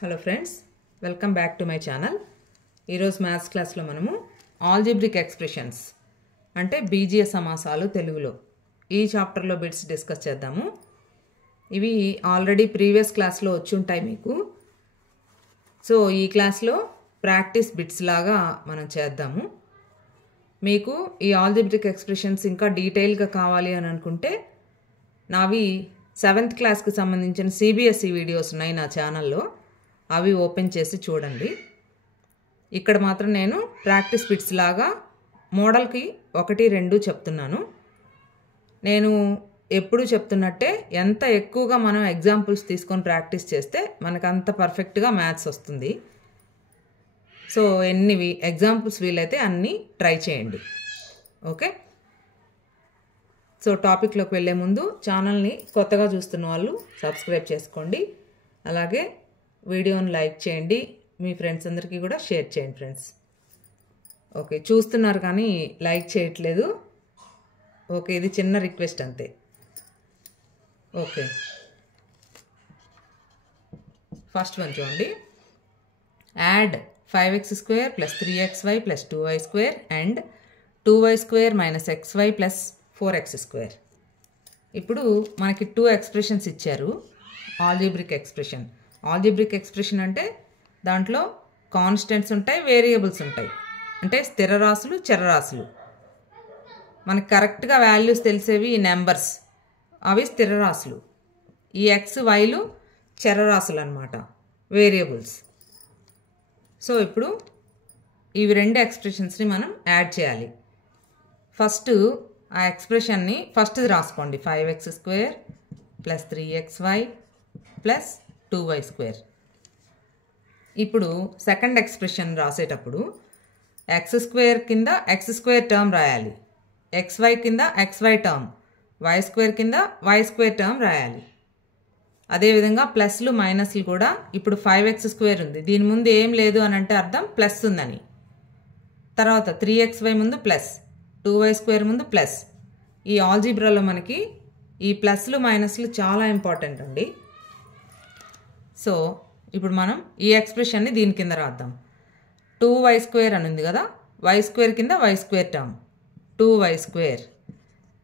Hello friends, welcome back to my channel. ఈరోజు maths క్లాస్లో మనము ఆల్జిబ్రిక్ ఎక్స్ప్రెషన్స్ అంటే బీజీయ సమాసాలు తెలుగులో ఈ చాప్టర్లో బిట్స్ డిస్కస్ చేద్దాము. ఇవి ఆల్రెడీ ప్రీవియస్ క్లాస్లో వచ్చి ఉంటాయి మీకు. సో ఈ క్లాస్లో ప్రాక్టీస్ బిట్స్ లాగా మనం చేద్దాము. మీకు ఈ ఆల్జిబ్రిక్ ఎక్స్ప్రెషన్స్ ఇంకా డీటెయిల్గా కావాలి అని అనుకుంటే నావి 7th క్లాస్కి సంబంధించిన సిబిఎస్ఈ వీడియోస్ ఉన్నాయి నా ఛానల్లో. అవి ఓపెన్ చేసి చూడండి. ఇక్కడ మాత్రం నేను ప్రాక్టీస్ బిట్స్ లాగా మోడల్కి 1, 2 చెప్తున్నాను. నేను ఎప్పుడు చెప్తున్నట్టే ఎంత ఎక్కువగా మనం ఎగ్జాంపుల్స్ తీసుకొని ప్రాక్టీస్ చేస్తే మనకు అంత పర్ఫెక్ట్గా మ్యాథ్స్ వస్తుంది. సో ఎన్ని ఎగ్జాంపుల్స్ వీలైతే అన్నీ ట్రై చేయండి. ఓకే, సో టాపిక్లోకి వెళ్ళే ముందు ఛానల్ని కొత్తగా చూస్తున్న వాళ్ళు సబ్స్క్రైబ్ చేసుకోండి. అలాగే వీడియోని లైక్ చేయండి, మీ ఫ్రెండ్స్ అందరికీ కూడా షేర్ చేయండి ఫ్రెండ్స్. ఓకే, చూస్తున్నారు కానీ లైక్ చేయట్లేదు. ఓకే, ఇది చిన్న రిక్వెస్ట్ అంతే. ఓకే, ఫస్ట్ వన్ చూడండి. Add 5x² + 3xy + 2y² and 2y² - xy + 4x². ఇప్పుడు మనకి 2 ఎక్స్ప్రెషన్స్ ఇచ్చారు. ఆల్జిబ్రిక్ ఎక్స్ప్రెషన్ అంటే దాంట్లో కాన్స్టెంట్స్ ఉంటాయి, వేరియబుల్స్ ఉంటాయి. అంటే స్థిర రాశులు, చరరాశులు. మనకి కరెక్ట్గా వాల్యూస్ తెలిసేవి ఈ నెంబర్స్, అవి స్థిర రాశులు. ఈ ఎక్స్ వైలు చరరాశులు అన్నమాట, వేరియబుల్స్. సో ఇప్పుడు ఇవి 2 ఎక్స్ప్రెషన్స్ని మనం యాడ్ చేయాలి. ఫస్ట్ ఆ ఎక్స్ప్రెషన్ని ఫస్ట్ది రాసుకోండి. 5x² + 3xy + 2y². ఇప్పుడు సెకండ్ ఎక్స్ప్రెషన్ రాసేటప్పుడు x² కింద x² టర్మ్ రాయాలి, xy కింద xy టర్మ్, y² కింద y² టర్మ్ రాయాలి. అదేవిధంగా ప్లస్లు మైనస్లు కూడా. ఇప్పుడు 5x² ఉంది, దీని ముందు ఏం లేదు అని అంటే అర్థం ప్లస్ ఉందని. తర్వాత 3xy ముందు ప్లస్, 2y² ముందు ప్లస్. ఈ ఆల్జీబ్రాలో మనకి ఈ ప్లస్లు మైనస్లు చాలా ఇంపార్టెంట్ అండి. సో ఇప్పుడు మనం ఈ ఎక్స్ప్రెషన్ని దీని కింద రాద్దాం. 2y² అని ఉంది కదా, y² కింద y² టర్మ్, 2y².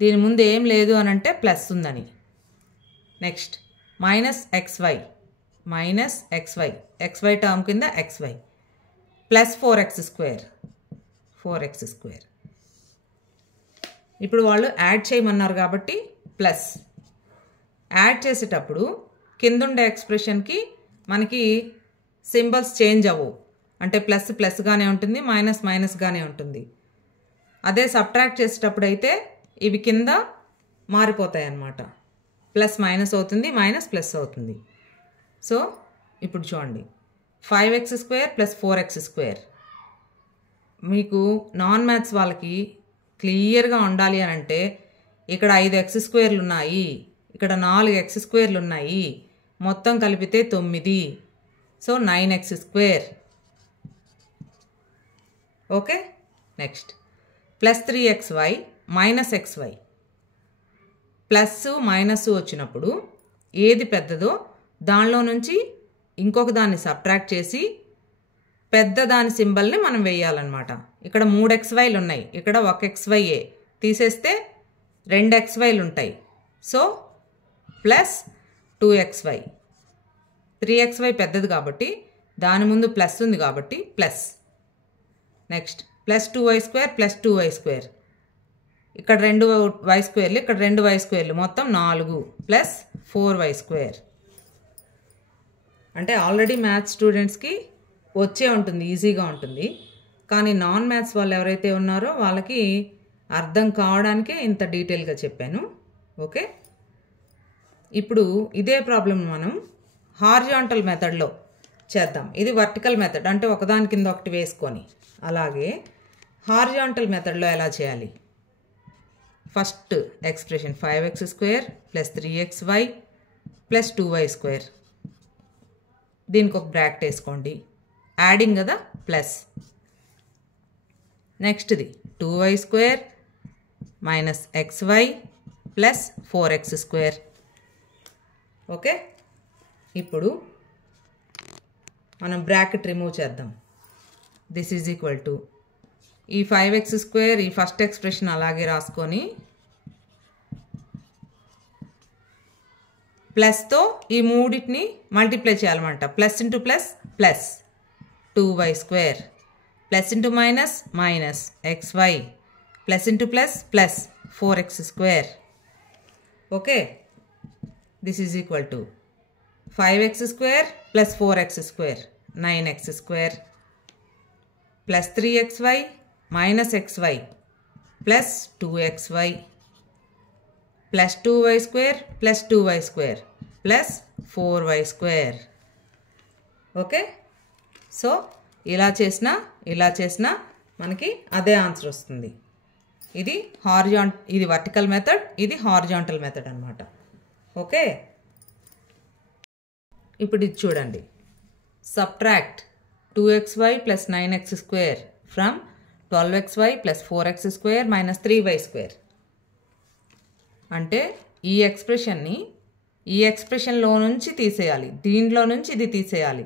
దీని ముందు ఏం లేదు అని అంటే ప్లస్ ఉందని. నెక్స్ట్ -xy, xy టర్మ్ కింద xy + 4x². ఇప్పుడు వాళ్ళు యాడ్ చేయమన్నారు కాబట్టి ప్లస్. యాడ్ చేసేటప్పుడు కిందుండే ఎక్స్ప్రెషన్కి మనకి సింబల్స్ చేంజ్ అవ్వవు. అంటే ప్లస్ ప్లస్గానే ఉంటుంది, మైనస్ మైనస్గానే ఉంటుంది. అదే సబ్ట్రాక్ట్ చేసేటప్పుడు అయితే ఇవి కింద మారిపోతాయి అన్నమాట. ప్లస్ మైనస్ అవుతుంది, మైనస్ ప్లస్ అవుతుంది. సో ఇప్పుడు చూడండి, 5x² + 4x². మీకు నాన్ మ్యాథ్స్ వాళ్ళకి క్లియర్గా ఉండాలి అని అంటే ఇక్కడ 5 x² ఉన్నాయి, ఇక్కడ 4 x² ఉన్నాయి, మొత్తం కలిపితే 9. So 9x². Okay, next +3xy - xy. Plus minus వచ్చినప్పుడు ఏది పెద్దదో దానిలో నుంచి ఇంకొక దాన్ని సబ్ట్రాక్ట్ చేసి పెద్ద దాని సింబల్ని మనం వేయాలన్నమాట. ఇక్కడ 3 xyలు ఉన్నాయి, ఇక్కడ 1 xy తీసేస్తే 2 xyలు ఉంటాయి. So +2xy. 3xy పెద్దది కాబట్టి దాని ముందు ప్లస్ ఉంది కాబట్టి ప్లస్. Next +2y² + 2y². ఇక్కడ 2 y²లు, ఇక్కడ 2 y²లు, మొత్తం 4 + 4y². అంటే ఆల్రెడీ మ్యాథ్స్ స్టూడెంట్స్కి వచ్చే ఉంటుంది, ఈజీగా ఉంటుంది. కానీ నాన్ మ్యాథ్స్ వాళ్ళు ఎవరైతే ఉన్నారో వాళ్ళకి అర్థం కావడానికే ఇంత డీటెయిల్గా చెప్పాను. ఓకే, ఇప్పుడు ఇదే ప్రాబ్లం మనం హారిజాంటల్ మెథడ్లో చేద్దాం. ఇది వర్టికల్ మెథడ్, అంటే ఒకదాని కింద ఒకటి వేసుకొని. అలాగే హారిజాంటల్ మెథడ్లో ఎలా చేయాలి? First expression 5x² + 3xy + 2y². దీనికి ఒక బ్రాకెట్ వేసుకోండి, యాడింగ్ కదా, plus. నెక్స్ట్ది 2y² - xy + 4x². Okay, ఇప్పుడు మనం బ్రాకెట్ రిమూవ్ చేద్దాం. దిస్ ఈజ్ ఈక్వల్ టు ఈ 5x² ఈ ఫస్ట్ ఎక్స్ప్రెషన్ అలాగే రాసుకొని ప్లస్తో ఈ మూడింటిని మల్టిప్లై చేయాలన్నమాట. Plus into plus plus 2y² plus into minus minus xy plus into plus plus 4x². Okay, this is equal to 5x² plus 4x² 9x² plus 3xy minus xy plus 2xy plus 2y² plus 2y² plus 4y². Okay, so ఇలా చేసినా మనకి అదే answer వస్తుంది. ఇది ఇది vertical method, ఇది horizontal method అన్నమాట. Okay, ఇప్పుడు ఇది చూడండి. Subtract 2xy plus 9x² from 12xy plus 4x² minus 3y². అంటే ఈ ఎక్స్ప్రెషన్లో నుంచి తీసేయాలి, దీనిలో నుంచి ఇది తీసేయాలి.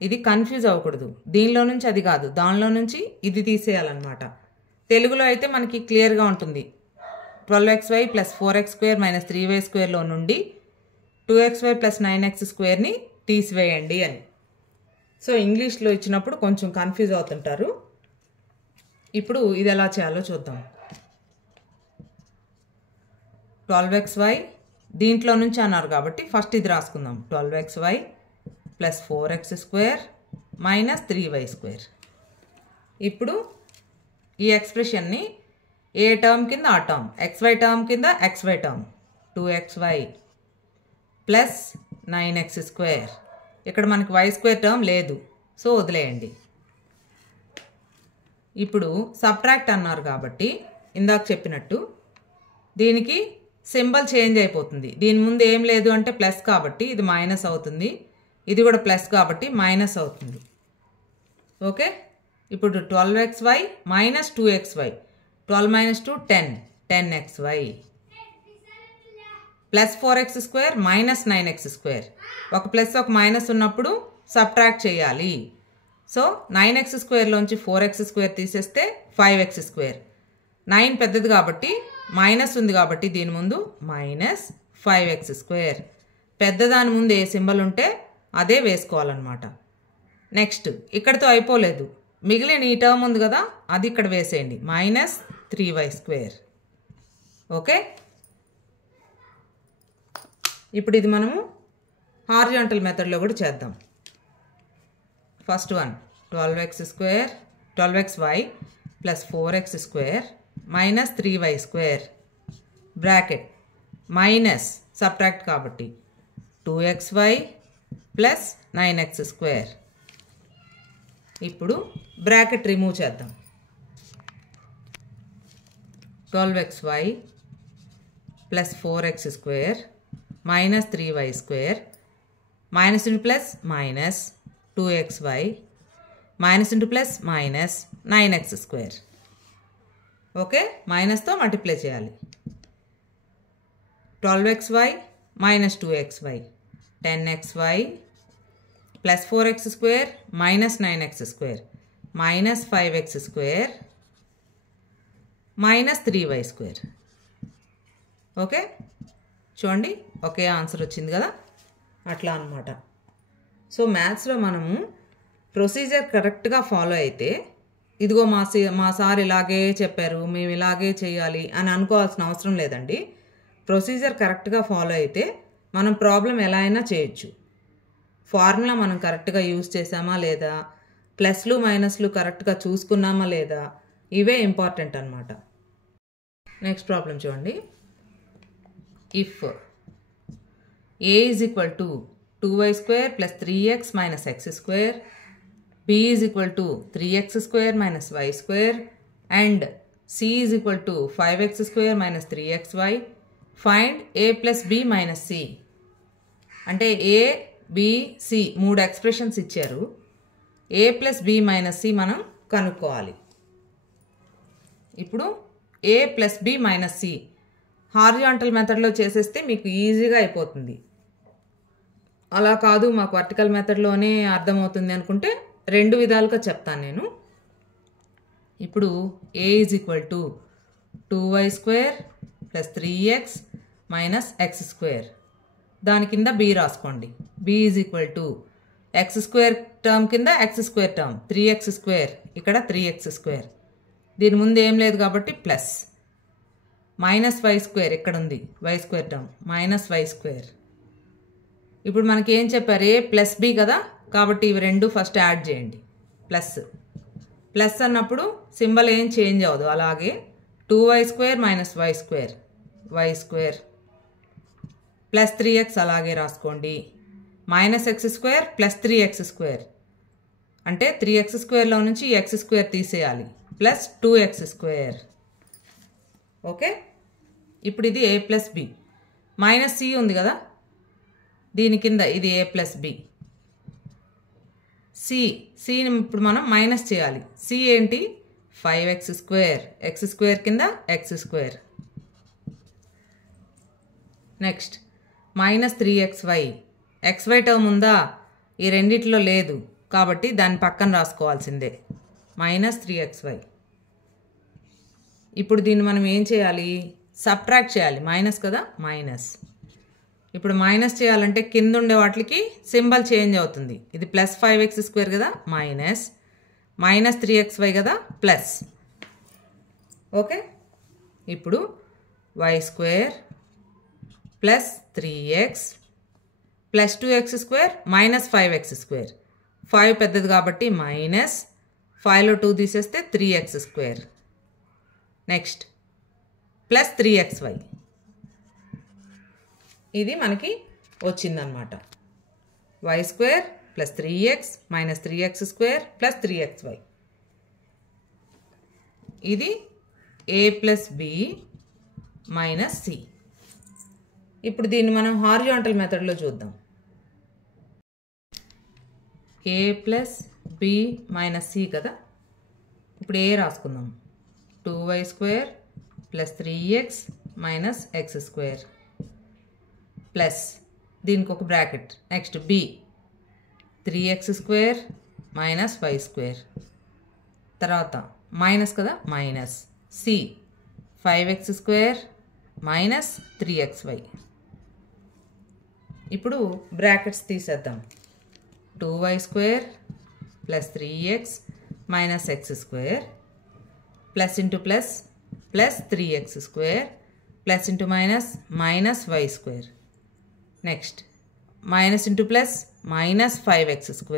ఇది కన్ఫ్యూజ్ అవ్వకూడదు. దీనిలో నుంచి అది కాదు, దానిలో నుంచి ఇది తీసేయాలన్నమాట. తెలుగులో అయితే మనకి క్లియర్గా ఉంటుంది. 12xy ప్లస్ 4x² మైనస్ 3y²లో నుండి 2xy ప్లస్ 9x²ని తీసివేయండి అని. సో ఇంగ్లీష్లో ఇచ్చినప్పుడు కొంచెం కన్ఫ్యూజ్ అవుతుంటారు. ఇప్పుడు ఇది ఎలా చేయాలో చూద్దాం. 12xy దీంట్లో నుంచి అన్నారు కాబట్టి ఫస్ట్ ఇది రాసుకుందాం. 12xy plus 4x² minus 3y². ఇప్పుడు ఈ ఎక్స్ప్రెషన్ని ఏ టర్మ్ కింద ఆ టర్మ్, xy టర్మ్ కింద xy term 2xy plus 9x². ఇక్కడ మనకి y² టర్మ్ లేదు, సో వదిలేయండి. ఇప్పుడు సబ్ట్రాక్ట్ అన్నారు కాబట్టి ఇందాక చెప్పినట్టు దీనికి సింబల్ చేంజ్ అయిపోతుంది. దీని ముందు ఏం లేదు అంటే ప్లస్ కాబట్టి ఇది మైనస్ అవుతుంది, ఇది కూడా ప్లస్ కాబట్టి మైనస్ అవుతుంది. ఓకే, ఇప్పుడు 12xy minus 2xy 12 minus 2 10xy plus 4x² minus 9x². ఒక ప్లస్ ఒక మైనస్ ఉన్నప్పుడు సబ్ట్రాక్ట్ చేయాలి. సో 9x²లోంచి 4x² తీసేస్తే 5x². 9 పెద్దది కాబట్టి మైనస్ ఉంది కాబట్టి దీని ముందు మైనస్ 5x². పెద్దదాని ముందు ఏ సింబల్ ఉంటే అదే వేసుకోవాలన్నమాట. నెక్స్ట్ ఇక్కడితో అయిపోలేదు, మిగిలిన ఈ టర్మ్ ఉంది కదా, అది ఇక్కడ వేసేయండి, మైనస్ 3y². ఓకే, ఇప్పుడు ఇది మనము హారిజాంటల్ మెథడ్లో కూడా చేద్దాం. First one 12xy plus 4x² minus 3y² bracket minus subtract కాబట్టి 2xy ప్లస్ 9x². ఇప్పుడు బ్రాకెట్ రిమూవ్ చేద్దాం. 12xy plus 4x² minus 3y² minus into plus minus 2xy minus into plus minus 9x². Okay, మైనస్తో multiply చేయాలి. 12xy minus 2xy 10xy plus 4x² minus 9x² minus 5x² minus 3y². Okay, చూడండి ఒకే answer వచ్చింది కదా, అట్లా అనమాట. So మ్యాథ్స్లో మనము ప్రొసీజర్ కరెక్ట్గా ఫాలో అయితే, ఇదిగో మా సార్ ఇలాగే చెప్పారు మేము ఇలాగే చేయాలి అని అనుకోవాల్సిన అవసరం లేదండి. ప్రొసీజర్ కరెక్ట్గా ఫాలో అయితే మనం ప్రాబ్లం ఎలా అయినా చేయొచ్చు. ఫార్ములా మనం కరెక్ట్గా యూజ్ చేసామా లేదా, ప్లస్లు మైనస్లు కరెక్ట్గా చూసుకున్నామా లేదా, ఇవే ఇంపార్టెంట్ అనమాట. నెక్స్ట్ ప్రాబ్లం చూడండి. If a is equal to 2y² plus 3x minus x² b is equal to 3x² minus y² and c is equal to 5x² minus 3xy, find a plus b minus c. అంటే a b c మూడు expressions ఇచ్చారు. a plus b minus c మనం కనుక్కోవాలి. ఇప్పుడు a plus b minus c horizontal మెథడ్లో చేసేస్తే మీకు ఈజీగా అయిపోతుంది. అలా కాదు మాకు వర్టికల్ మెథడ్లోనే అర్థమవుతుంది అనుకుంటే 2 విధాలుగా చెప్తాను నేను. ఇప్పుడు a is equal to 2y² + 3x - x². దాని కింద b రాసుకోండి. b is equal to x² term కింద x² టర్మ్ 3x², ఇక్కడ 3x². దీని ముందు ఏం లేదు కాబట్టి ప్లస్ -y² ఇక్కడ ఉంది, y² టర్మ్ -y². ఇప్పుడు మనకి ఏం చెప్పారు, a + b కదా, కాబట్టి ఇవి 2 ఫస్ట్ యాడ్ చేయండి. ప్లస్ అన్నప్పుడు సింబల్ ఏం చేంజ్ అవ్వదు, అలాగే 2y² - y² + 3x అలాగే రాసుకోండి. -x² + 3x², అంటే 3x²లో నుంచి x² తీసేయాలి, ప్లస్ 2x². ఓకే, ఇప్పుడు ఇది a + b. -c ఉంది కదా, దీని కింద ఇది a + b. cని ఇప్పుడు మనం మైనస్ చేయాలి. c ఏంటి, 5x², x² కింద x². Next -3xy, xy term ఉందా, ఈ రెండిట్లో లేదు కాబట్టి దాని పక్కన రాసుకోవాల్సిందే, -3xy. ఇప్పుడు దీన్ని మనం ఏం చేయాలి, సబ్ట్రాక్ట్ చేయాలి, మైనస్ కదా, మైనస్. ఇప్పుడు మైనస్ చేయాలంటే కింద ఉండే వాటికి సింబల్ చేంజ్ అవుతుంది. ఇది +5x² కదా, -3xy కదా, ప్లస్. ఓకే, ఇప్పుడు y² + 3x + 2x² - 5x². 5 పెద్దది కాబట్టి మైనస్, 5లో 2 తీసేస్తే 3x². నెక్స్ట్ ప్లస్ 3xy, ఇది మనకి వచ్చిందనమాట. y² + 3x - 3x² + 3xy. ఇది a + b - c. ఇప్పుడు దీన్ని మనం హారిజాంటల్ మెథడ్లో చూద్దాం. a + b - c కదా, ఇప్పుడు a రాసుకుందాం. 2y² + 3x - x² plus దీనికి ఒక bracket. Next b 3x² - y², తర్వాత మైనస్ కదా, మైనస్ c 5x² - 3xy. ఇప్పుడు బ్రాకెట్స్ తీసేద్దాం. 2y² + 3x - x² plus into plus plus 3x² plus into minus -y². Next minus into plus -5x²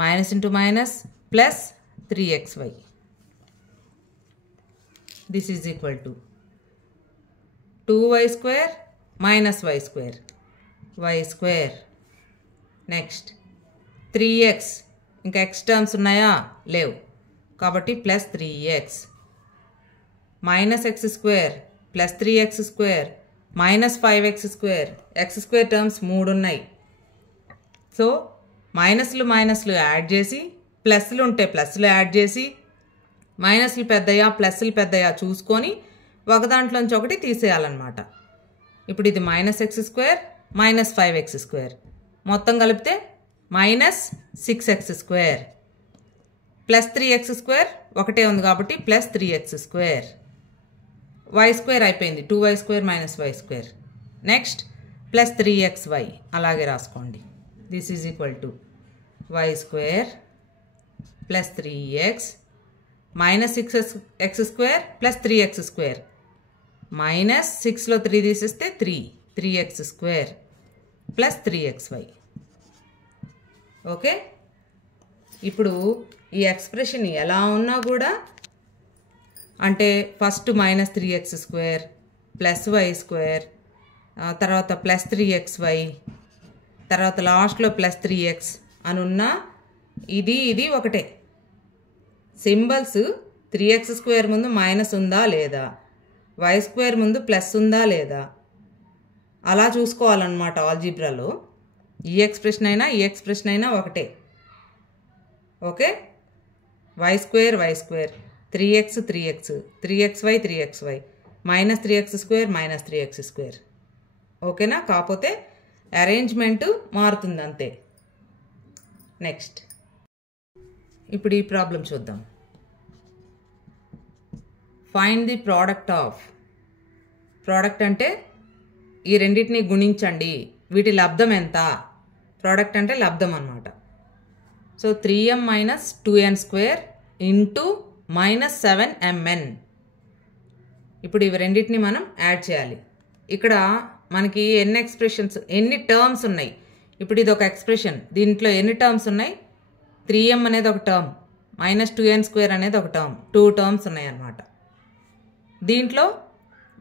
minus into minus plus 3xy. This is equal to 2y² - y². Next 3x, ఇంకా x terms ఉన్నాయా, లేవు కాబట్టి plus 3x -x² + 3x² -5x². x² terms 3 ఉన్నాయి. So మైనస్లు add చేసి, ప్లస్లు ఉంటే ప్లస్లు add చేసి, మైనస్లు పెద్దయా ప్లస్లు పెద్దయా చూసుకొని ఒక దాంట్లోంచి ఒకటి తీసేయాలన్నమాట. ఇప్పుడు ఇది -x² - 5x², మొత్తం కలిపితే -6x² ప్లస్ 3x² ఒకటే ఉంది కాబట్టి ప్లస్ 3x². y² అయిపోయింది, 2y² - y². Next plus 3xy అలాగే రాసుకోండి. This is equal to y² + 3x -6x² + 3x². -6లో 3 తీసేస్తే 3x² ప్లస్ 3xy. ఓకే, ఇప్పుడు ఈ ఎక్స్ప్రెషన్ ఎలా ఉన్నా కూడా, అంటే ఫస్ట్ -3x² ప్లస్ y², తర్వాత ప్లస్ 3xy, తర్వాత లాస్ట్లో ప్లస్ 3x అని ఉన్నా ఇది ఒకటే. సింబల్స్ 3x² ముందు మైనస్ ఉందా లేదా, y² ముందు ప్లస్ ఉందా లేదా, అలా చూసుకోవాలన్నమాట ఆల్జీబ్రాలో. ఈ ఎక్స్ప్రెషన్ అయినా ఈ ఎక్స్ప్రెషన్ అయినా ఒకటే. Okay, y² 3x 3xy -3x² - 3x². ఓకేనా, కాకపోతే అరేంజ్మెంట్ మారుతుంది అంతే. నెక్స్ట్ ఇప్పుడు ఈ ప్రాబ్లం చూద్దాం. Find the product of. Product అంటే ఈ రెండింటిని గుణించండి, వీటి లబ్ధం ఎంత. ప్రోడక్ట్ అంటే లబ్ధం అన్నమాట. So 3m minus 2n² into minus 7mn. ఇప్పుడు ఇవి రెండింటిని మనం యాడ్ చేయాలి. ఇక్కడ మనకి ఎన్ని టర్మ్స్ ఉన్నాయి. ఇప్పుడు ఇది ఒక ఎక్స్ప్రెషన్, దీంట్లో ఎన్ని టర్మ్స్ ఉన్నాయి? 3m అనేది ఒక టర్మ్, మైనస్ 2n² అనేది ఒక టర్మ్, 2 టర్మ్స్ ఉన్నాయి అన్నమాట. దీంట్లో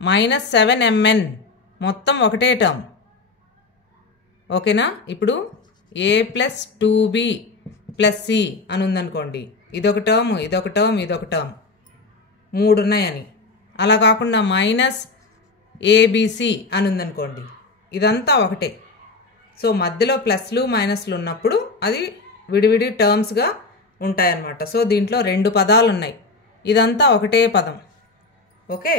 మైనస్ 7mn మొత్తం ఒకటే టర్మ్. ఓకేనా? ఇప్పుడు a plus 2b plus c అని ఉందనుకోండి, ఇదొక టర్మ్, ఇదొక టర్మ్, ఇదొక టర్మ్, 3 ఉన్నాయని. అలా కాకుండా మైనస్ abc అని ఉందనుకోండి, ఇదంతా ఒకటే. సో మధ్యలో ప్లస్లు మైనస్లు ఉన్నప్పుడు అది విడివిడి టర్మ్స్గా ఉంటాయన్నమాట. సో దీంట్లో 2 పదాలు ఉన్నాయి, ఇదంతా ఒకటే పదం. ఓకే,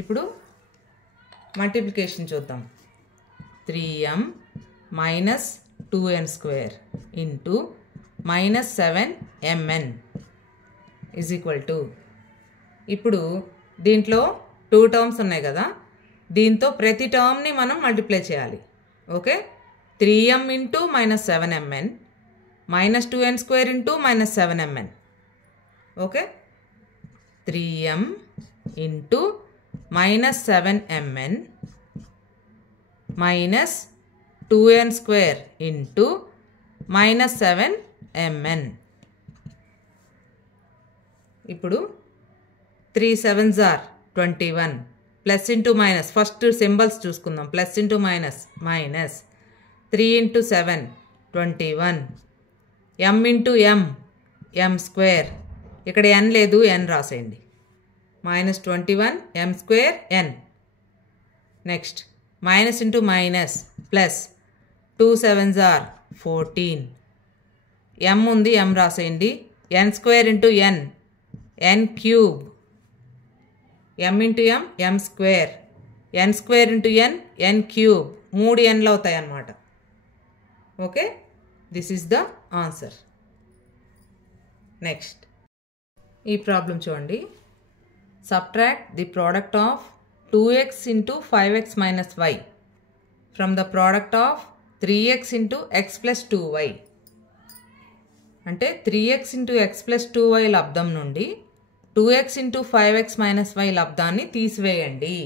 ఇప్పుడు మల్టిప్లికేషన్ చూద్దాం. 3m minus 2n² into minus 7mn is equal to, ఇప్పుడు దీంట్లో 2 టర్మ్స్ ఉన్నాయి కదా, దీంతో ప్రతి టర్మ్ని మనం మల్టిప్లై చేయాలి. Okay, 3m into minus 7mn minus 2n² into minus 7mn. Okay, 3m into minus 7mn minus 2n² into minus 7mn. ఇప్పుడు 3 7s are 21. Plus into minus, first symbols చూసుకుందాం. Plus into minus, minus 3 into 7 21. m into m m², ఇక్కడ n లేదు, n రాసేయండి. Minus 21 m² n. Next minus into minus plus, 2 7s are 14. m ఉంది, m రాసేయండి. n² into n n³ m into m m², n² into n n³, 3 nలు అవుతాయి అన్నమాట. Okay, this is the answer. Next ఈ problem చూడండి. Subtract the product of 2x into 5x minus y from the product of 3x into x plus 2y. అంటే 3x into x plus 2y లబ్ధం నుండి 2x into 5x minus y లబ్ధాన్ని తీసివేయండి.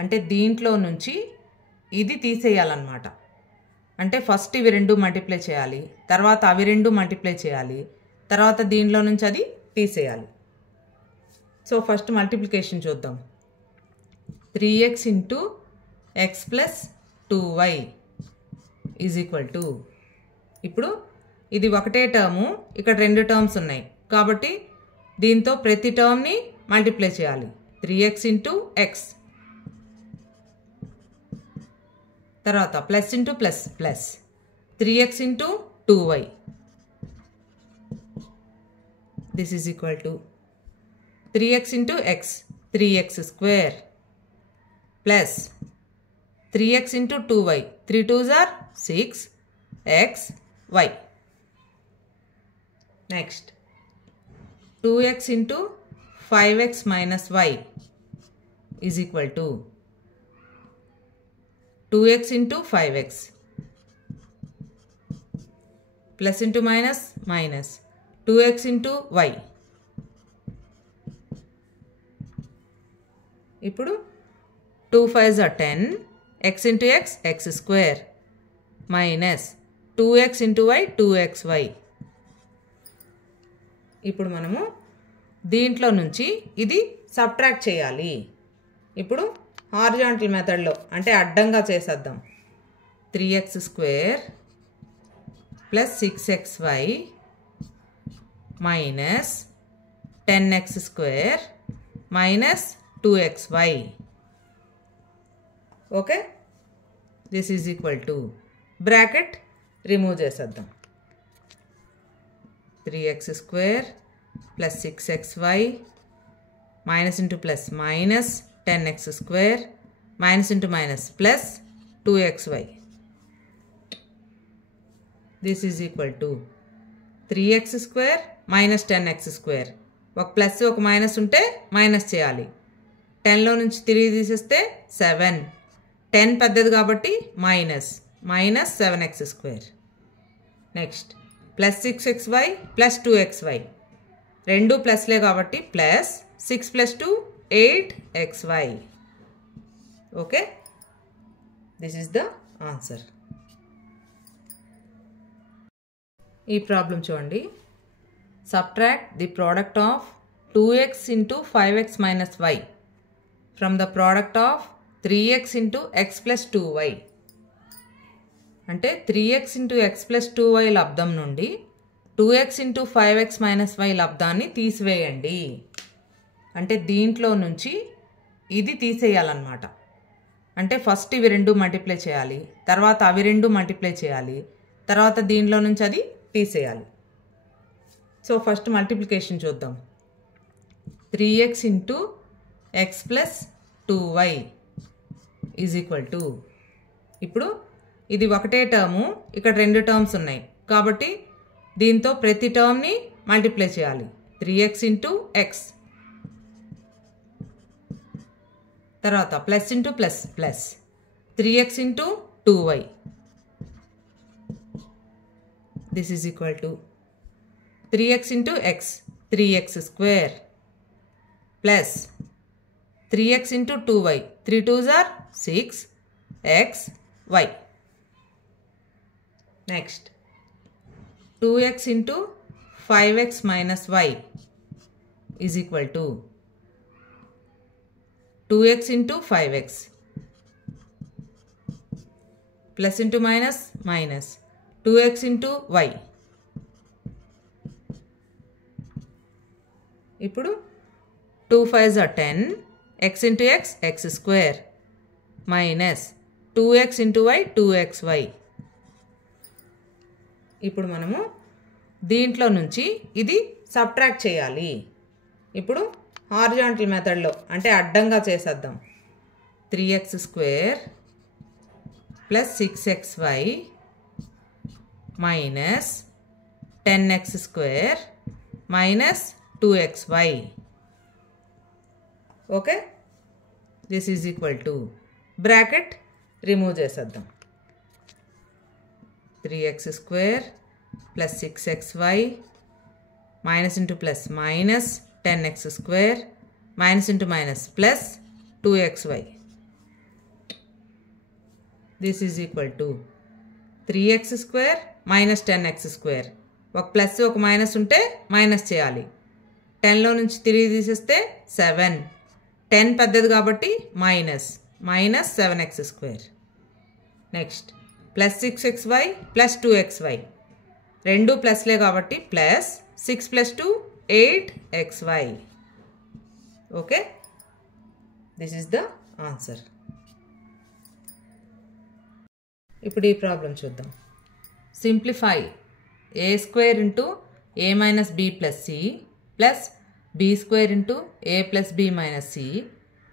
అంటే దీంట్లో నుంచి ఇది తీసేయాలన్నమాట. అంటే ఫస్ట్ ఇవి 2 మల్టిప్లై చేయాలి, తర్వాత అవి 2 మల్టిప్లై చేయాలి, తర్వాత దీంట్లో నుంచి అది తీసేయాలి. సో ఫస్ట్ మల్టిప్లికేషన్ చూద్దాం. 3x into x plus 2y is equal to, ఇప్పుడు ఇది ఒకటే టర్ము, ఇక్కడ 2 టర్మ్స్ ఉన్నాయి కాబట్టి దీంతో ప్రతి టర్మ్ని మల్టిప్లై చేయాలి. 3x ఇంటూ x, తర్వాత plus into plus plus 3x into 2y, this is equal to 3x into x 3x² plus 3x into 2y 3 2s are 6xy. Next 2x into 5x minus y is equal to 2x into 5x plus into minus minus 2x into y. ఇప్పుడు 2 5s are 10, x into x x² minus 2x into y 2xy. ఇప్పుడు మనము దీంట్లో నుంచి ఇది subtract చేయాలి. ఇప్పుడు horizontal మెథడ్లో అంటే అడ్డంగా చేసేద్దాం. 3x² plus 6xy minus 10x² minus 2xy. Okay, this is equal to, bracket remove చేసేద్దాం. 3x² plus 6xy minus into plus minus 10x² minus into minus plus 2xy. This is equal to 3x square minus 10x square. ఒక plus ఒక minus ఉంటే minus చేయాలి. 10లో నుంచి 3 తీసేస్తే 7. 10 పెద్దది కాబట్టి minus 7x square. Next plus 6xy plus 2xy. రెండు ప్లస్లే కాబట్టి plus 6 plus 2 8xy. Okay, this is the answer. ఈ ప్రాబ్లం చూడండి. Subtract the product of 2x into 5x minus y from the product of 3x into x plus 2y. అంటే 3x into x plus 2y లబ్ధం నుండి 2x into 5x minus y లబ్ధాన్ని తీసివేయండి. అంటే దీంట్లో నుంచి ఇది తీసేయాలన్నమాట. అంటే ఫస్ట్ ఇవి రెండు మల్టిప్లై చేయాలి, తర్వాత అవి రెండు మల్టిప్లై చేయాలి, తర్వాత దీంట్లో నుంచి అది తీసేయాలి. సో ఫస్ట్ మల్టిప్లికేషన్ చూద్దాం. 3x into X plus 2y is equal to, ఇప్పుడు ఇది ఒకటే టర్ము, ఇక్కడ రెండు టర్మ్స్ ఉన్నాయి కాబట్టి దీంతో ప్రతి టర్మ్ని మల్టిప్లై చేయాలి. 3x ఇంటూ ఎక్స్, తర్వాత plus into plus plus 3x into 2y. This is equal to 3x into x, 3x square plus 3x into 2y, 3 2s are 6 y. Next 2x into 5x minus y is equal to 2x into 5x plus into minus 2x into y. ఇప్పుడు 2 5s are 10, x into x, x square minus 2x into y, 2xy. ఇప్పుడు మనము దీంట్లో నుంచి ఇది subtract చేయాలి. ఇప్పుడు horizontal మెథడ్లో అంటే అడ్డంగా చేసేద్దాం. 3x square plus 6xy minus 10x square minus 2xy. Okay, this is equal to bracket remove చేసేద్దాం. 3x square plus 6xy minus into plus minus 10x square minus into minus plus 2xy. This is equal to 3x square minus 10x square. ఒక plus ఒక minus ఉంటే minus చేయాలి. 10లో నుంచి 3 తీసేస్తే 7. 10 పెద్దది కాబట్టి minus 7x square. Next plus 6xy plus 2xy. రెండు ప్లస్లే కాబట్టి plus 6 plus 2 8xy. Okay, this is the answer. ఇప్పుడు ఈ ప్రాబ్లం చూద్దాం. Simplify a square into a minus b plus c plus b square into a plus b minus c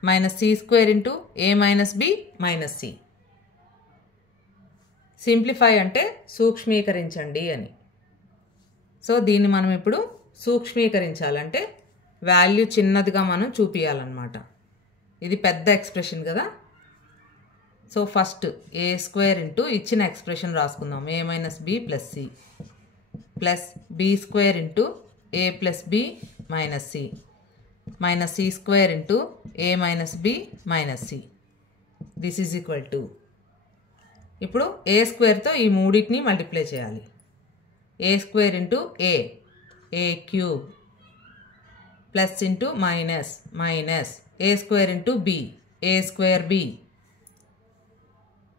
minus c square into a minus b minus c. Simplify అంటే సూక్ష్మీకరించండి అని. So దీన్ని మనం ఇప్పుడు సూక్ష్మీకరించాలంటే value చిన్నదిగా మనం చూపించాలన్నమాట. ఇది పెద్ద ఎక్స్ప్రెషన్ కదా. So first a square into ఇచ్చిన ఎక్స్ప్రెషన్ రాసుకుందాం. a minus b plus c plus b square into a plus b minus c minus c square into a minus b minus c. This is equal to, ఇప్పుడు a స్క్వేర్తో ఈ మూడింటిని multiply చేయాలి. A square into a cube plus into minus a square into b a square b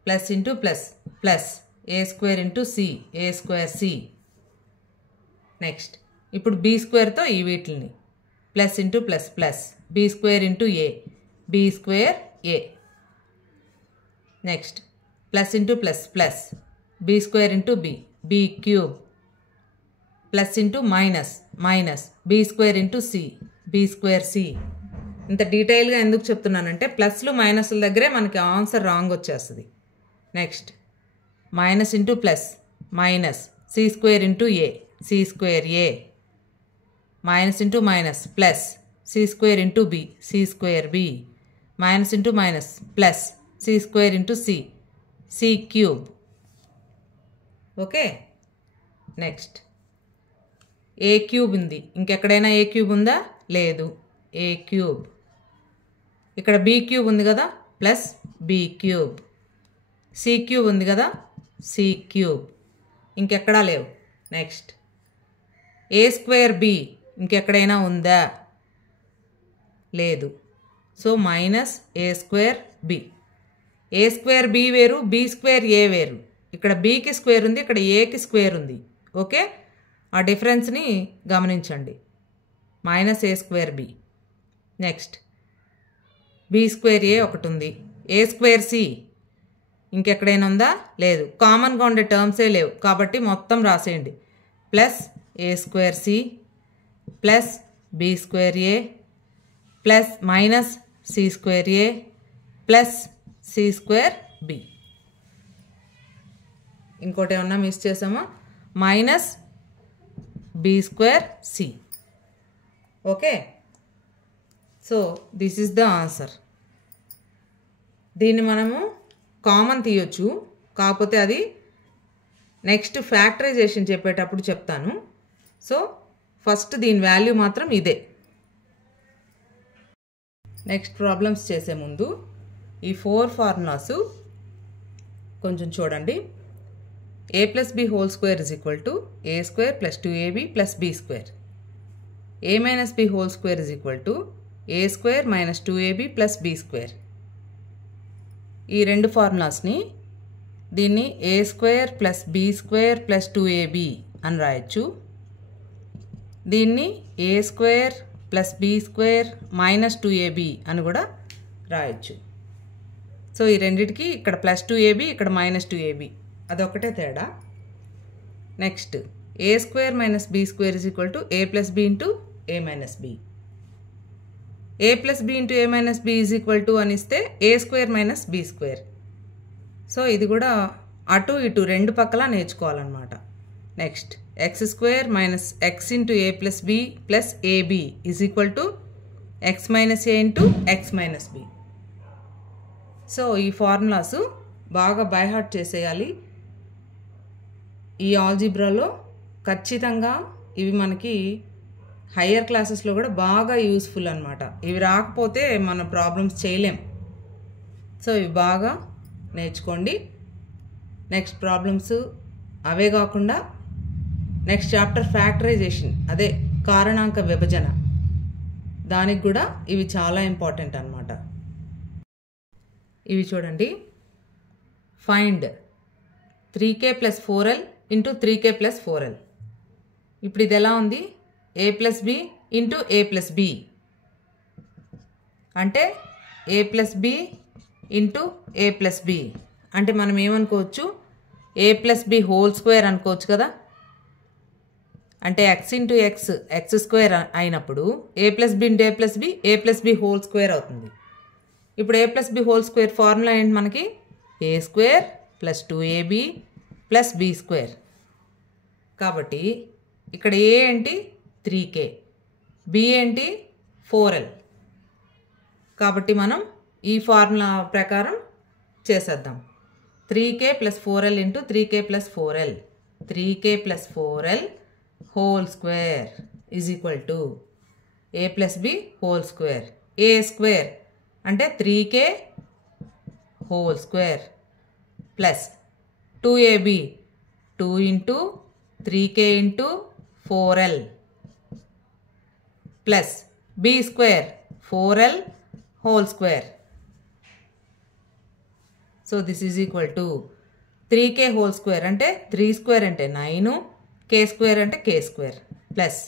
plus into plus a square into c a square C. Next ఇప్పుడు b స్క్వేర్తో ఈ వీటిని plus into plus B square into a b square a. Next plus into plus B square into b cube plus into minus b square into c b square c. ఇంత డీటెయిల్గా ఎందుకు చెప్తున్నానంటే ప్లస్లు మైనస్ల దగ్గరే మనకి ఆన్సర్ రాంగ్ వచ్చేస్తుంది. Next minus into plus minus c square into a, c square a, minus into minus plus c square into b, c square B, minus into minus plus c square into c, c cube. Okay, next a cube ఉంది. ఇంకెక్కడైనా a cube ఉందా? లేదు, a cube. ఇక్కడ b cube ఉంది కదా, plus b cube. C cube ఉంది కదా, C cube. ఇంకెక్కడా లేవు. నెక్స్ట్ ఏ స్క్వేర్ బి ఇంకెక్కడైనా ఉందా? లేదు. So minus a square B. A square B వేరు, బి స్క్వేర్ ఏ వేరు. ఇక్కడ బికి స్క్వేర్ ఉంది, ఇక్కడ ఏకి స్క్వేర్ ఉంది. ఓకే, ఆ డిఫరెన్స్ని గమనించండి. Minus a square b. Next b square a ఒకటి ఉంది. ఏ స్క్వేర్ సి ఇంకెక్కడైనా ఉందా? లేదు. కామన్గా ఉండే టర్మ్సే లేవు కాబట్టి మొత్తం రాసేయండి. Plus a square c plus B square a plus minus c square a plus c square b. ఇంకోటి ఏమన్నా మిస్ చేసామా? Minus b square c. Okay, so this is the answer. దీన్ని మనము కామన్ తీయొచ్చు, కాకపోతే అది నెక్స్ట్ ఫ్యాక్టరైజేషన్ చెప్పేటప్పుడు చెప్తాను. సో ఫస్ట్ దీని వాల్యూ మాత్రం ఇదే. నెక్స్ట్ ప్రాబ్లమ్స్ చేసే ముందు ఈ 4 ఫార్ములాస్ కొంచెం చూడండి. a plus b whole square is equal to a square plus 2ab plus b square. a minus b whole square is equal to a square minus 2ab plus b square. ఈ రెండు ఫార్ములాస్ని దీన్ని a square plus b square plus 2ab అని రాయొచ్చు. దీన్ని a square plus b square minus 2ab అని కూడా రాయొచ్చు. So ఈ రెండిటికి ఇక్కడ ప్లస్ 2ab ఇక్కడ మైనస్ 2ab, అదొకటే తేడా. Next a square minus b square is equal to A plus b into a minus b. A plus b into a minus b is equal to అని ఇస్తే a square minus b square. So ఇది కూడా అటు ఇటు రెండు పక్కల నేర్చుకోవాలన్నమాట. Next x square minus x into a plus b plus ab is equal to x minus a into x minus b. So ఈ ఫార్ములాస్ బాగా బైహార్ట్ చేసేయాలి. ఈ ఆల్జీబ్రాలో ఖచ్చితంగా ఇవి మనకి హయ్యర్ క్లాసెస్లో కూడా బాగా యూస్ఫుల్ అనమాట. ఇవి రాకపోతే మన ప్రాబ్లమ్స్ చేయలేం. సో ఇవి బాగా నేర్చుకోండి. నెక్స్ట్ ప్రాబ్లమ్స్ అవే కాకుండా నెక్స్ట్ చాప్టర్ ఫ్యాక్టరైజేషన్, అదే కారణాంక విభజన, దానికి కూడా ఇవి చాలా ఇంపార్టెంట్ అనమాట. ఇవి చూడండి. Find 3k plus 4l into 3k plus 4l. ఇప్పుడు ఇది ఎలా ఉంది? A plus b into a plus b అంటే a plus b into a plus b అంటే మనం ఏమనుకోవచ్చు? A plus B whole square అనుకోవచ్చు కదా. అంటే x into x x square అయినప్పుడు a plus b into a plus B whole square అవుతుంది. ఇప్పుడు a plus B whole square formula ఏంటి మనకి? A square plus 2ab plus B square. కాబట్టి ఇక్కడ ఏ ఏంటి? 3k, బి ఏంటి? 4l. కాబట్టి మనం ఈ ఫార్ములా ప్రకారం చేసేద్దాం. 3k plus 4l into 3k plus 4l, 3k plus 4l whole square is equal to A plus B whole square. A square అంటే 3k whole square plus 2ab 2 into 3k into 4l plus B square 4l whole square. So this is equal to 3k whole square అంటే 3 square అంటే 9, k square అంటే k square plus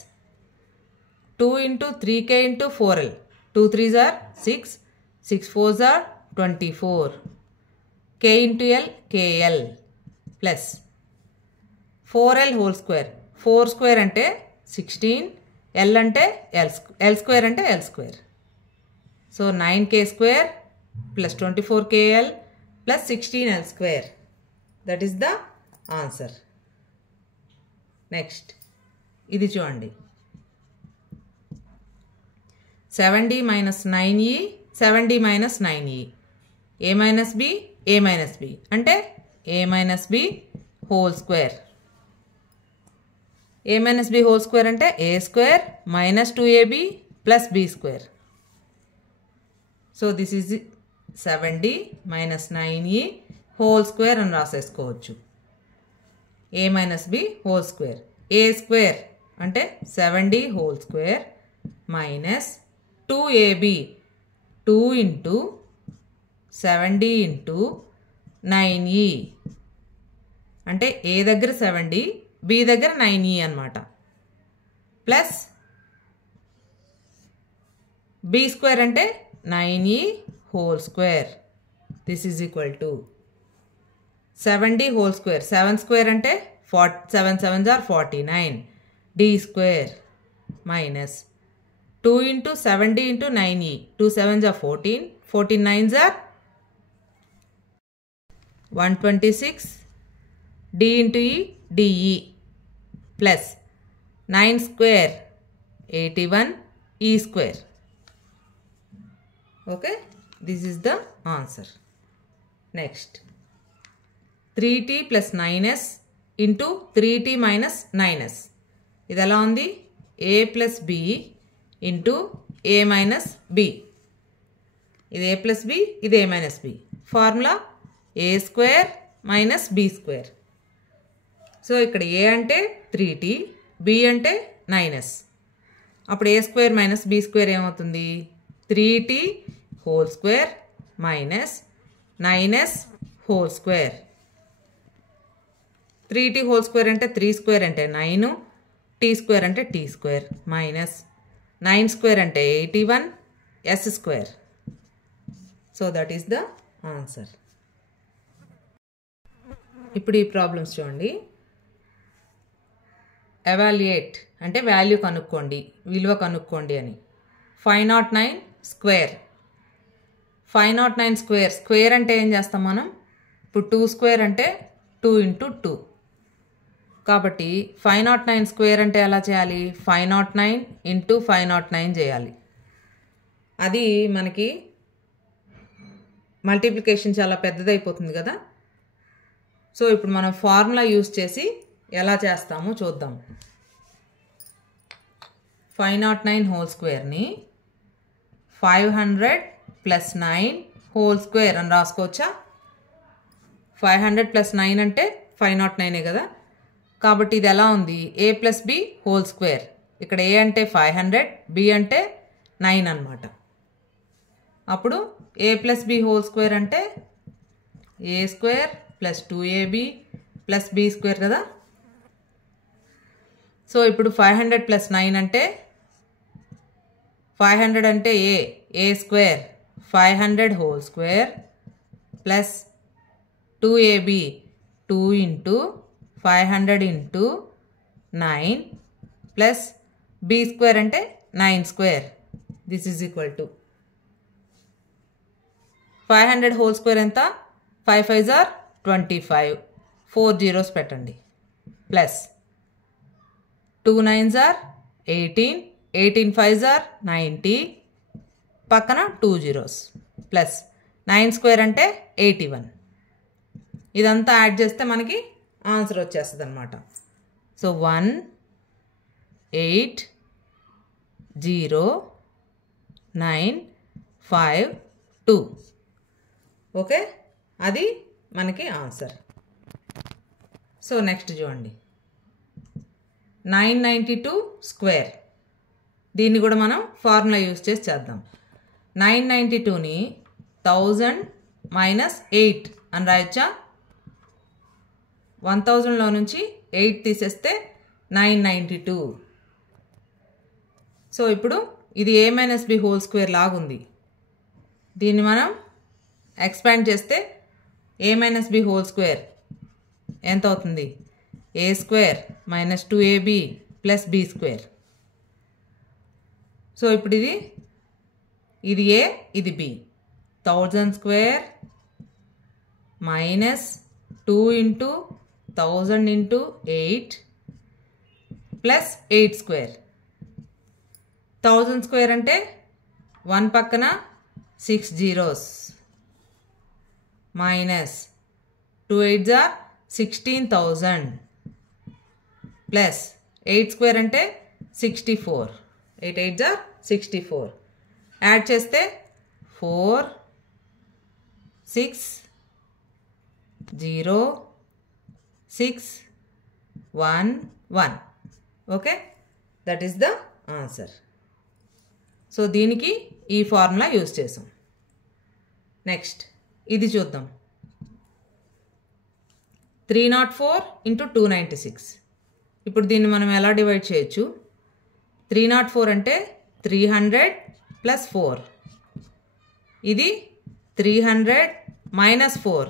2 into 3k into 4l, 2 3s are 6, 6 4s are 24, k into l kl plus 4l whole square. 4 square అంటే 16, l అంటే l square అంటే l square. So 9k square plus 24kl plus 16l square. That is the answer. Next ఇది చూడండి 7d minus 9e 7d minus 9e a minus b అంటే a minus b whole square. a minus b whole square అంటే a square minus 2ab plus b square. So this is 7d minus 9e whole square అని రాసేసుకోవచ్చు. a minus b whole square. a square అంటే 7d whole square minus 2ab 2 into 7d into 9e అంటే a దగ్గర 7d b దగ్గర 9e అన్నమాట plus b square అంటే 9e whole square. This is equal to 7d whole square. 7 square అంటే 7 7s are 49 d square minus 2 into 7d into 9e 2 7s are 14 14 9s are 126 d into e de plus 9 square 81 e square. Okay, this is the answer. Next 3t plus 9s into 3t minus 9s. ఇది ఎలా ఉంది a plus b into a minus b. ఇది a plus b ఇది a minus b. Formula a square minus b square. So ఇక్కడ a అంటే 3t b అంటే 9s. అప్పుడు a square minus b square ఏమవుతుంది 3t whole square minus 9s whole square. 3t whole square అంటే 3 square అంటే 9 t square అంటే t square minus 9 square అంటే 81 s square. So that is the answer. ఇప్పుడు ఈ problems చూడండి. Evaluate అంటే value కనుక్కోండి విలువ కనుక్కోండి అని. 509 స్క్వేర్ 509 స్క్వేర్ స్క్వేర్ అంటే ఏం చేస్తాం మనం ఇప్పుడు 2 స్క్వేర్ అంటే 2 into 2 కాబట్టి 509 స్క్వేర్ అంటే ఎలా చేయాలి 509 into 509 చేయాలి. అది మనకి మల్టిప్లికేషన్ చాలా పెద్దదైపోతుంది కదా. సో ఇప్పుడు మనం ఫార్ములా యూస్ చేసి ఎలా చేస్తామో చూద్దాం. 509 హోల్ స్క్వేర్ని 500 plus 9 హోల్ స్క్వేర్ అని రాసుకోవచ్చా. 500 plus 9 అంటే 509 కదా. కాబట్టి ఇది ఎలా ఉంది a plus b whole square. ఇక్కడ a అంటే 500 b అంటే 9 అన్నమాట. అప్పుడు a plus b whole square అంటే a square plus 2ab plus b square కదా. సో ఇప్పుడు 500 plus 9 అంటే 500 అంటే a square 500 whole square plus 2ab 2 into 500 into 9 plus b square అంటే 9 square. This is equal to 500 whole square ఎంత 5 5s are 25 4 zeros పెట్టండి plus 2 9s are 18 18 5s are 90 పక్కన 2 zeros plus 9 square అంటే 81. ఇదంతా add చేస్తే మనకి ఆన్సర్ వచ్చేస్తుంది అనమాట. సో 1 8 0 9 5 2. ఓకే, అది మనకి ఆన్సర్. సో నెక్స్ట్ చూడండి 992 స్క్వేర్. దీన్ని కూడా మనం ఫార్ములా యూస్ చేసి చేద్దాం. 992ని 1000 minus 8 అని రాయొచ్చా. 1000లో నుంచి 8 తీసేస్తే 992. సో ఇప్పుడు ఇది a minus b whole square లాగుంది. దీన్ని మనం ఎక్స్పాండ్ చేస్తే a minus b whole square ఎంత అవుతుంది a square minus 2ab plus b square. So ఇప్పుడు ఇది ఇది A, ఇది B. 1000 square minus 2 into 1000 into 8 plus 8 square. 1000 square అంటే 1 పక్కన 6 zeros minus 2 8s are 16,000 plus 8 square అంటే 64. 8 8s are 64. యాడ్ చేస్తే 4 6 0 6 1 1. Okay, that is the answer. So దీనికి ఈ ఫార్ములా యూజ్ చేసాం. నెక్స్ట్ ఇది చూద్దాం. 304 into 296. ఇప్పుడు దీన్ని మనం ఎలా డివైడ్ చేయొచ్చు? 304 అంటే 300 plus 4. ఇది 300 minus 4.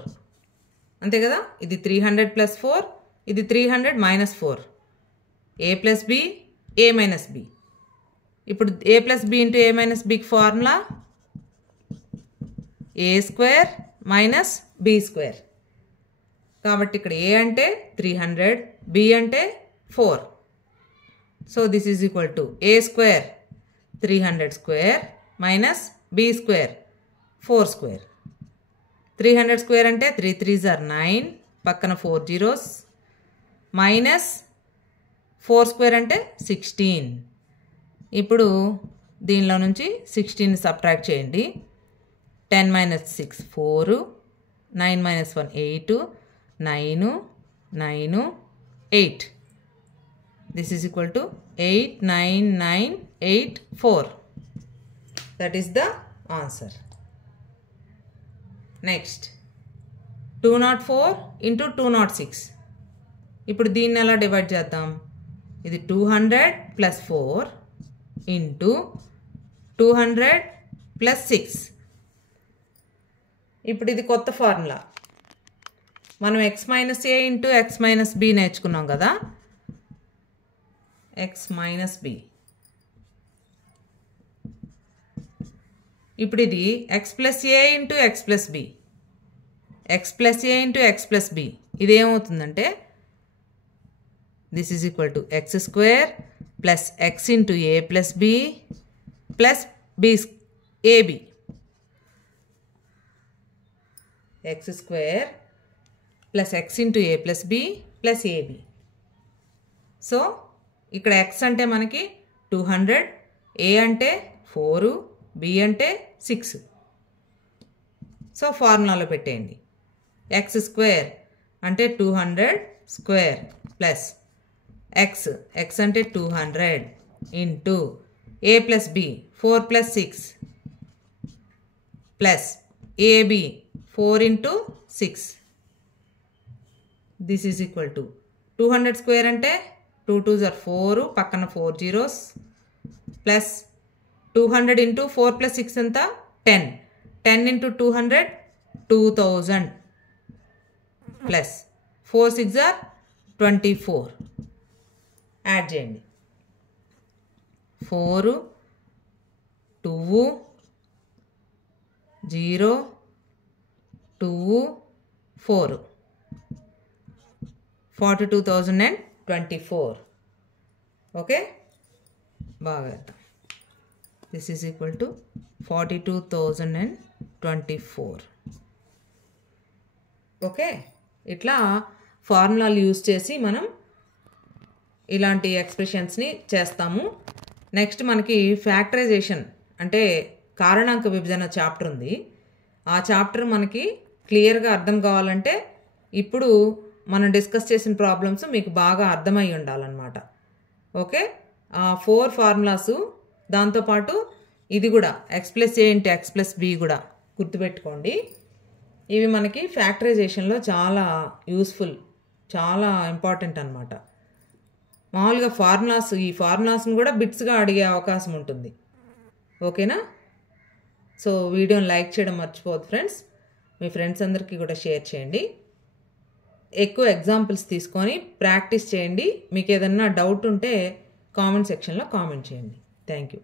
అంతే కదా? ఇది 300 plus 4, ఇది 300 minus 4. A plus B, A minus B. ఇప్పుడు A plus B into A minus B formula A square minus B square. కాబట్టి ఇక్కడ A అంటే 300, B అంటే 4. So this is equal to A square 300 square minus B square 4 square. 300 square అంటే 3 3s are 9, పక్కన 4 zeros, minus 4 square అంటే 16. ఇప్పుడు దీనిలో నుంచి 16 సబ్ట్రాక్ట్ చేయండి. 10 minus 6 4, 9 minus 1 8, 9 9 8. This is equal to 8 9 9 8 4. That is the answer. Next 204 into 206. ఇప్పుడు దీన్ని ఎలా డివైడ్ చేద్దాం? ఇది 200 plus 4 into 200 plus 6. ఇప్పుడు ఇది కొత్త ఫార్ములా. మనం x minus a into x minus b నేర్చుకున్నాం కదా. x minus b. ఇప్పుడు ఇది x plus a into x plus b. x plus a into x plus b. ఇది ఏమవుతుందంటే this is equal to x square plus x into a plus b plus b ab. x square plus x into a plus b plus ab. So ఇక్కడ x అంటే మనకి 200, a అంటే 4, b అంటే 6. So ఫార్ములాలో పెట్టేయండి. x square అంటే 200 square plus x అంటే 200 into a plus b 4 plus 6 plus ab 4 into 6. This is equal to 200 square అంటే 2 2s are 4, పక్కన 4 zeros ప్లస్ 200 ఇంటూ 4 ప్లస్ 6 ఎంత 10. 10 ఇంటూ 200 2000 ప్లస్ 4 6 are 24. యాడ్ చేయండి. 4 2 0 2 4 42,024. Okay, బాగా. This is equal to 42,024. Okay, ఇట్లా ఫార్ములాలు use చేసి మనం ఇలాంటి ఎక్స్ప్రెషన్స్ని చేస్తాము. నెక్స్ట్ మనకి ఫ్యాక్టరైజేషన్ అంటే కారణాంక విభజన చాప్టర్ ఉంది. ఆ చాప్టర్ మనకి క్లియర్గా అర్థం కావాలంటే ఇప్పుడు మనం డిస్కస్ చేసిన ప్రాబ్లమ్స్ మీకు బాగా అర్థమై ఉండాలన్నమాట. ఓకే, 4 ఫార్ములాసు, దాంతోపాటు ఇది కూడా ఎక్స్ ప్లస్ ఏ ఇంటూ ఎక్స్ ప్లస్ బి కూడా గుర్తుపెట్టుకోండి. ఇవి మనకి ఫ్యాక్టరైజేషన్లో చాలా యూస్ఫుల్, చాలా ఇంపార్టెంట్ అన్నమాట. మామూలుగా ఈ ఫార్ములాస్ని కూడా బిట్స్గా అడిగే అవకాశం ఉంటుంది. ఓకేనా? సో వీడియోని లైక్ చేయడం మర్చిపోవద్దు ఫ్రెండ్స్. మీ ఫ్రెండ్స్ అందరికీ కూడా షేర్ చేయండి. ఎక్కువ ఎగ్జాంపుల్స్ తీసుకొని ప్రాక్టీస్ చేయండి. మీకు ఏదన్నా డౌట్ ఉంటే కామెంట్ సెక్షన్లో కామెంట్ చేయండి. Thank you.